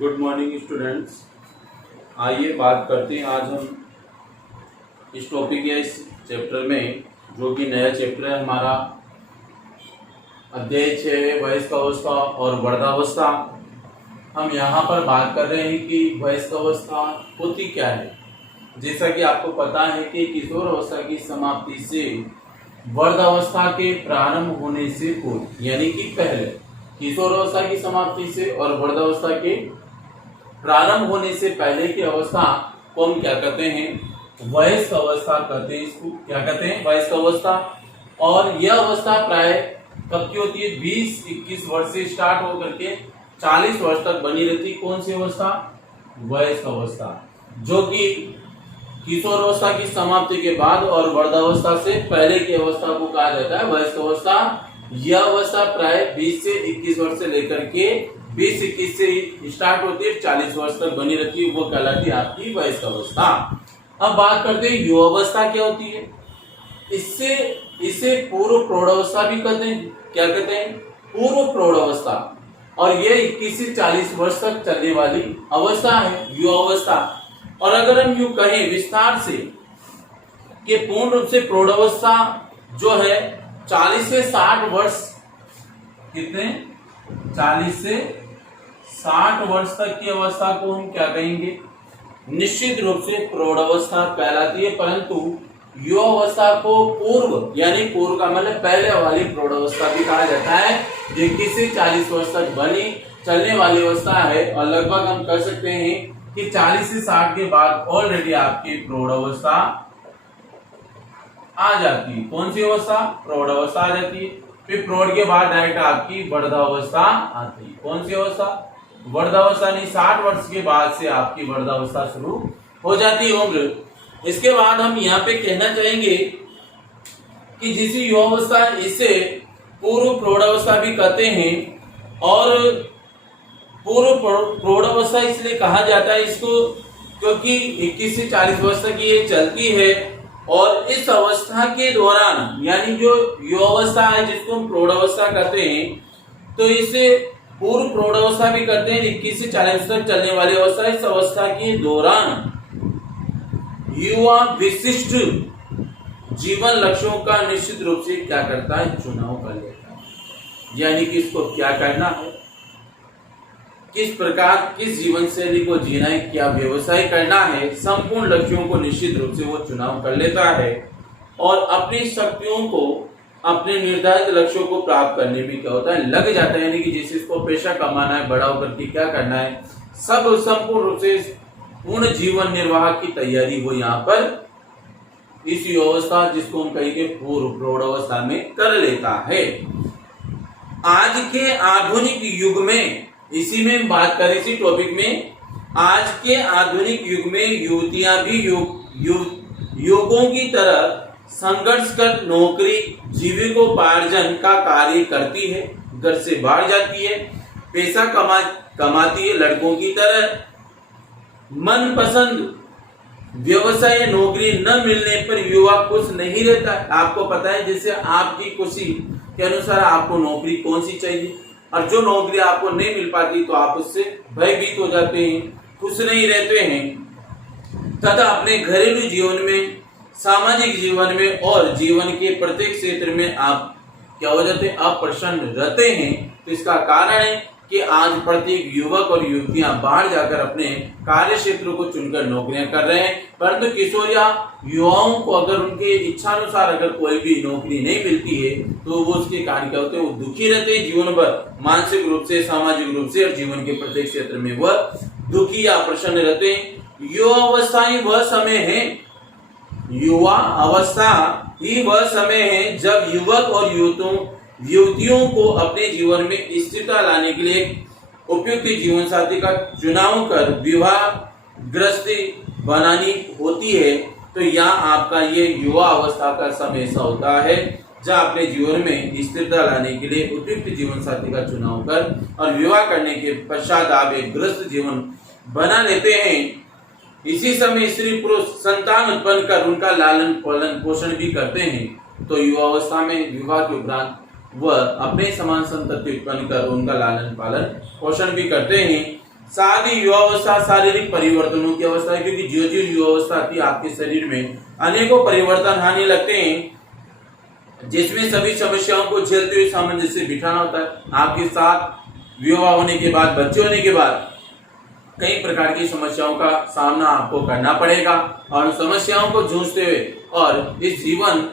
Good morning students. आइए बात करते हैं आज हम इस टॉपिक या इस चैप्टर में, जो कि नया चैप्टर है हमारा अध्याय 6 वयस्क अवस्था और वृद्धावस्था। हम यहाँ पर बात कर रहे हैं कि वयस्क अवस्था होती क्या है। जैसा कि आपको पता है कि किशोर अवस्था की समाप्ति से वृद्धावस्था के प्रारंभ होने से पूर्व, यानी कि पहले किशोर अवस्था की समाप्ति से और वृद्धावस्था के प्रारंभ होने से पहले की अवस्था को हम क्या कहते हैं, वयस्क अवस्था कहते हैं। इसको क्या कहते हैं, वयस्क अवस्था। और यह अवस्था प्राय कब की होती है, 20-21 वर्ष से स्टार्ट होकर के 40 वर्ष तक बनी रहती। कौन सी अवस्था, वयस्क अवस्था, जो कि किशोर अवस्था की समाप्ति के बाद और वृद्धावस्था से पहले की अवस्था को कहा जाता है वयस्क अवस्था। यह अवस्था प्राय 20 से 21 वर्ष से लेकर के 20-21 से स्टार्ट होती है, 40 वर्ष तक बनी रहती है, वो कहलाती है आपकी वयस्क अवस्था। अब बात करते हैं युवावस्था क्या होती है। इसे पूर्व प्रौढ़ावस्था भी कहते हैं। क्या कहते हैं, पूर्व प्रौढ़ावस्था। और ये 21 से 40 वर्ष तक चलने वाली अवस्था है युवावस्था। और अगर हम यूं कहें विस्तार से कि पूर्ण रूप से प्रौढ़ावस्था जो है 40 से 60 वर्ष, कितने, 40 से 60 वर्ष तक की अवस्था को हम क्या कहेंगे, निश्चित रूप से प्रौढ़ावस्था कहलाती है। परंतु युवावस्था को पूर्व, यानी पूर्व का मतलब पहले वाली प्रौढ़ावस्था भी कहा जाता है। 21 से 40 वर्ष तक बनी चलने वाली अवस्था है। और लगभग हम कह सकते हैं कि 40 से 60 के बाद ऑलरेडी आपकी प्रौढ़ावस्था आ जाती है। कौन सी अवस्था, प्रौढ़ावस्था आ जाती है। फिर प्रौढ़ के बाद डायरेक्ट आपकी वृद्धावस्था आती है। कौन सी अवस्था, वृद्धावस्था। नहीं, 60 वर्ष के बाद से आपकी वृद्धावस्था शुरू हो जाती है उम्र। इसके बाद हम यहाँ पे कहना चाहेंगे कि जिस युवावस्था, इसे पूर्व प्रौढ़ावस्था भी कहते हैं। और पूर्व प्रौढ़ावस्था इसलिए कहा जाता है इसको क्योंकि 21 से 40 वर्ष तक ये चलती है। और इस अवस्था के दौरान, यानी जो युवावस्था है जिसको हम प्रौढ़ावस्था कहते हैं, तो इसे पूर्व प्रौढ़ावस्था भी कहते हैं। 21 से 40 तक चलने वाली अवस्था। इस अवस्था के दौरान युवा विशिष्ट जीवन लक्ष्यों का निश्चित रूप से क्या करता है, चुनाव कर लेता है। यानी कि इसको क्या करना है, किस प्रकार, किस जीवन शैली को जीना है, क्या व्यवसाय करना है, संपूर्ण लक्ष्यों को निश्चित रूप से वो चुनाव कर लेता है। और अपनी शक्तियों को, अपने निर्धारित लक्ष्यों को प्राप्त करने में क्या होता है, लग जाता है। यानी कि जिसे इसको पैसा कमाना है, बड़ा होकर के क्या करना है, सब संपूर्ण रूप से पूर्ण जीवन निर्वाह की तैयारी वो यहाँ पर इस अवस्था, जिसको हम कहेंगे पूर्व प्रौढ़ावस्था में कर लेता है। आज के आधुनिक युग में, इसी में हम बात करें, इसी टॉपिक में, आज के आधुनिक युग में युवतियां भी युवकों की तरह संघर्ष कर नौकरी, जीविकोपार्जन का कार्य करती है, घर से बाहर जाती है, पैसा कमाती है। लड़कों की तरह मनपसंद व्यवसाय, नौकरी न मिलने पर युवा खुश नहीं रहता है। आपको पता है, जैसे आपकी खुशी के अनुसार आपको नौकरी कौन सी चाहिए, और जो नौकरी आपको नहीं मिल पाती तो आप उससे भयभीत हो जाते हैं, खुश नहीं रहते हैं। तथा अपने घरेलू जीवन में, सामाजिक जीवन में और जीवन के प्रत्येक क्षेत्र में आप क्या हो जाते हैं, अप्रसन्न रहते हैं। तो इसका कारण है कि आज प्रत्येक युवक और युवतियां बाहर जाकर अपने कार्य क्षेत्रों को चुनकर नौकरियां कर रहे हैं। परंतु किशोर या युवाओं को अगर उनके इच्छानुसार अगर कोई भी नौकरी नहीं मिलती है तो वो उसके कारण क्या होते हैं, वो दुखी रहते हैं जीवन भर, मानसिक रूप से, सामाजिक रूप से, और जीवन के प्रत्येक क्षेत्र में वह दुखी या प्रसन्न रहते हैं। युवा अवस्था ही वह समय है, युवा अवस्था ही वह समय है जब युवक और युवतियों को अपने जीवन में स्थिरता लाने के लिए उपयुक्त जीवन साथी का चुनाव कर विवाह ग्रस्ती बनानी होती है। तो यहाँ आपका ये युवा अवस्था का समय ऐसा होता है जहाँ अपने जीवन में स्थिरता लाने के लिए उपयुक्त जीवन साथी का चुनाव कर और विवाह करने के पश्चात आप एक ग्रस्त जीवन बना लेते हैं। इसी समय स्त्री पुरुष संतान उत्पन्न कर उनका लालन पालन पोषण भी करते हैं। तो युवावस्था में विवाह के उपरांत वह अपने समान संतति उत्पन्न कर उनका लालन पालन पोषण भी करते हैं। साथ ही युवावस्था शारीरिक परिवर्तनों की अवस्था है, क्योंकि जो जो युवावस्था आती है आपके शरीर में अनेकों परिवर्तन आने लगते हैं, जिसमें सभी समस्याओं को झेलते हुए सामंजस्य बिठाना होता है। आपके साथ विवाह होने के बाद, बच्चे होने के बाद कई प्रकार की समस्याओं का सामना आपको करना पड़ेगा और उन समस्याओं को जूझते हुए और इस जीवन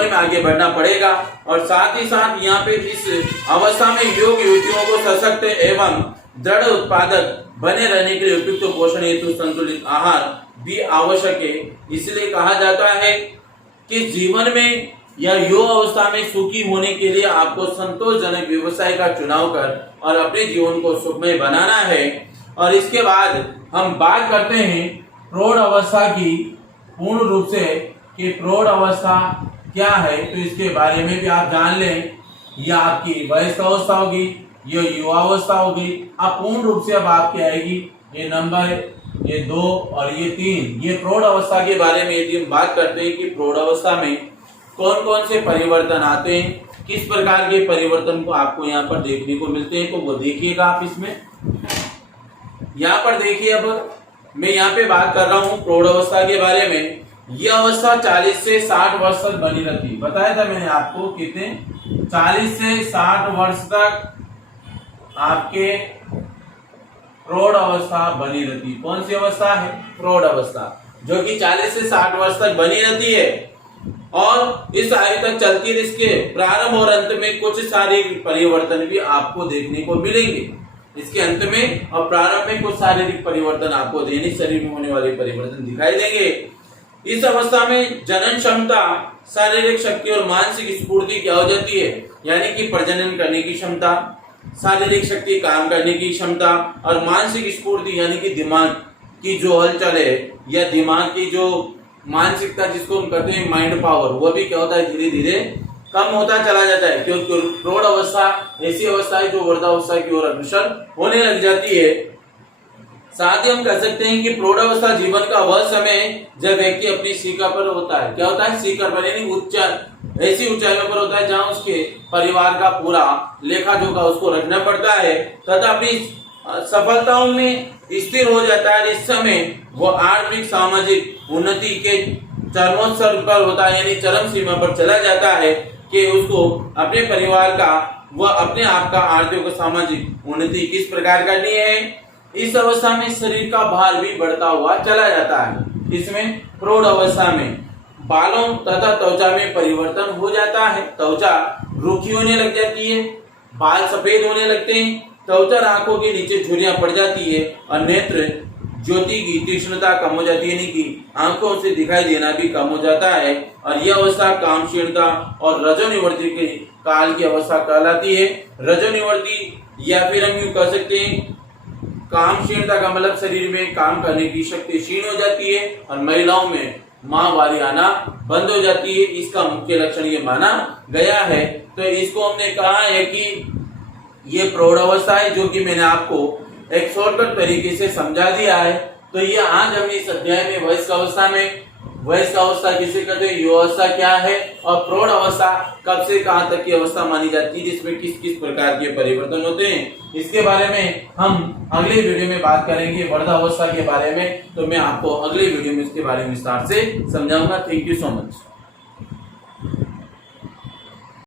में आगे बढ़ना पड़ेगा। और साथ ही साथ यहाँ पे इस अवस्था में युवक युवतियों को सशक्त एवं दृढ़ उत्पादक बने रहने के लिए उपयुक्त पोषण हेतु संतुलित आहार भी आवश्यक है। इसलिए कहा जाता है कि जीवन में या युवा अवस्था में सुखी होने के लिए आपको संतोषजनक व्यवसाय का चुनाव कर और अपने जीवन को सुखमय बनाना है। और इसके बाद हम बात करते हैं प्रौढ़ अवस्था की पूर्ण रूप से कि प्रौढ़ अवस्था क्या है, तो इसके बारे में भी आप जान लें। यह आपकी वयस्क अवस्था होगी, यह युवावस्था होगी। अब पूर्ण रूप से अब आपकी आएगी ये नंबर, ये 2 और ये 3, ये प्रौढ़ अवस्था के बारे में यदि हम बात करते हैं कि प्रौढ़ अवस्था में कौन कौन से परिवर्तन आते हैं, किस प्रकार के परिवर्तन को आपको यहाँ पर देखने को मिलते हैं, तो वो देखिएगा आप इसमें। यहाँ पर देखिए, अब मैं यहाँ पे बात कर रहा हूँ प्रौढ़ अवस्था के बारे में। यह अवस्था 40 से 60 वर्ष तक बनी रहती है। बताया था मैंने आपको कितने, 40 से 60 वर्ष तक आपके प्रौढ़ अवस्था बनी रहती है। कौन सी अवस्था है? प्रौढ़ अवस्था, जो कि 40 से 60 वर्ष तक बनी रहती है और इस आयु तक चलती है। इसके प्रारंभ और अंत में कुछ शारीरिक परिवर्तन भी आपको देखने को मिलेंगे। इसके अंत में और प्रारंभ में कुछ शारीरिक परिवर्तन आपको दैनिक शरीर में होने वाले परिवर्तन दिखाई देंगे। इस अवस्था में जनन क्षमता, शारीरिक शक्ति और मानसिक स्फूर्ति क्या हो जाती है, यानी कि प्रजनन करने की क्षमता, शारीरिक शक्ति काम करने की क्षमता और मानसिक स्फूर्ति यानी कि दिमाग की जो हलचल है या दिमाग की जो मानसिकता जिसको हम कहते हैं माइंड पावर, वो भी क्या होता है धीरे धीरे कम होता चला जाता है। क्योंकि प्रौढ़ अवस्था ऐसी अवस्था है जो वृद्धावस्था की ओर अग्रसर होने लग जाती है। साथ ही हम कह सकते हैं कि प्रौढ़ अवस्था जीवन का वह समय जब व्यक्ति अपनी शिखर पर होता है। क्या होता है? शिखर पर, यानी ऐसी ऊंचाइयों पर होता है जहां उसके परिवार का पूरा लेखा जोखा उसको रखना पड़ता है तथा अपनी सफलताओं में स्थिर हो जाता है। इस समय वो आर्थिक सामाजिक उन्नति के चरमोत्कर्ष पर होता है, यानी चरम सीमा पर चला जाता है कि उसको अपने परिवार का व अपने आप का आर्थिक और सामाजिक उन्नति किस प्रकार करनी है। इस अवस्था में शरीर का भार भी बढ़ता हुआ चला जाता है। इसमें प्रौढ़ अवस्था में बालों तथा त्वचा में परिवर्तन हो जाता है। त्वचा रूखी होने लग जाती है, बाल सफेद होने लगते हैं, त्वचा आंखों के नीचे झुर्रियां पड़ जाती है और नेत्र ज्योति की तीक्ष्णता कम हो जाती है, यानी कि आंखों से दिखाई देना भी कम हो जाता है। और यह अवस्था कामशीलता और रजोनिवृत्ति के काल की अवस्था कहलाती है। रजोनिवृत्ति या फिर हम यूं कह सकते हैं कामशीलता का मतलब शरीर में काम करने की शक्ति क्षीण हो जाती है और महिलाओं में माहवारी आना बंद हो जाती है। इसका मुख्य लक्षण ये माना गया है। तो इसको हमने कहा है कि ये प्रौढ़ अवस्था है, जो कि मैंने आपको एक शॉर्टकट तरीके से समझा दिया है। तो ये आज हम इस अध्याय में वयस्क अवस्था किसे कहते हैं, युवावस्था क्या है और प्रौढ़ अवस्था कब से कहां तक की अवस्था मानी जाती है, जिसमें किस किस प्रकार के परिवर्तन होते हैं, इसके बारे में हम अगले वीडियो में बात करेंगे। वृद्धावस्था के बारे में तो मैं आपको अगले वीडियो में इसके बारे में विस्तार से समझाऊंगा। Thank you so much.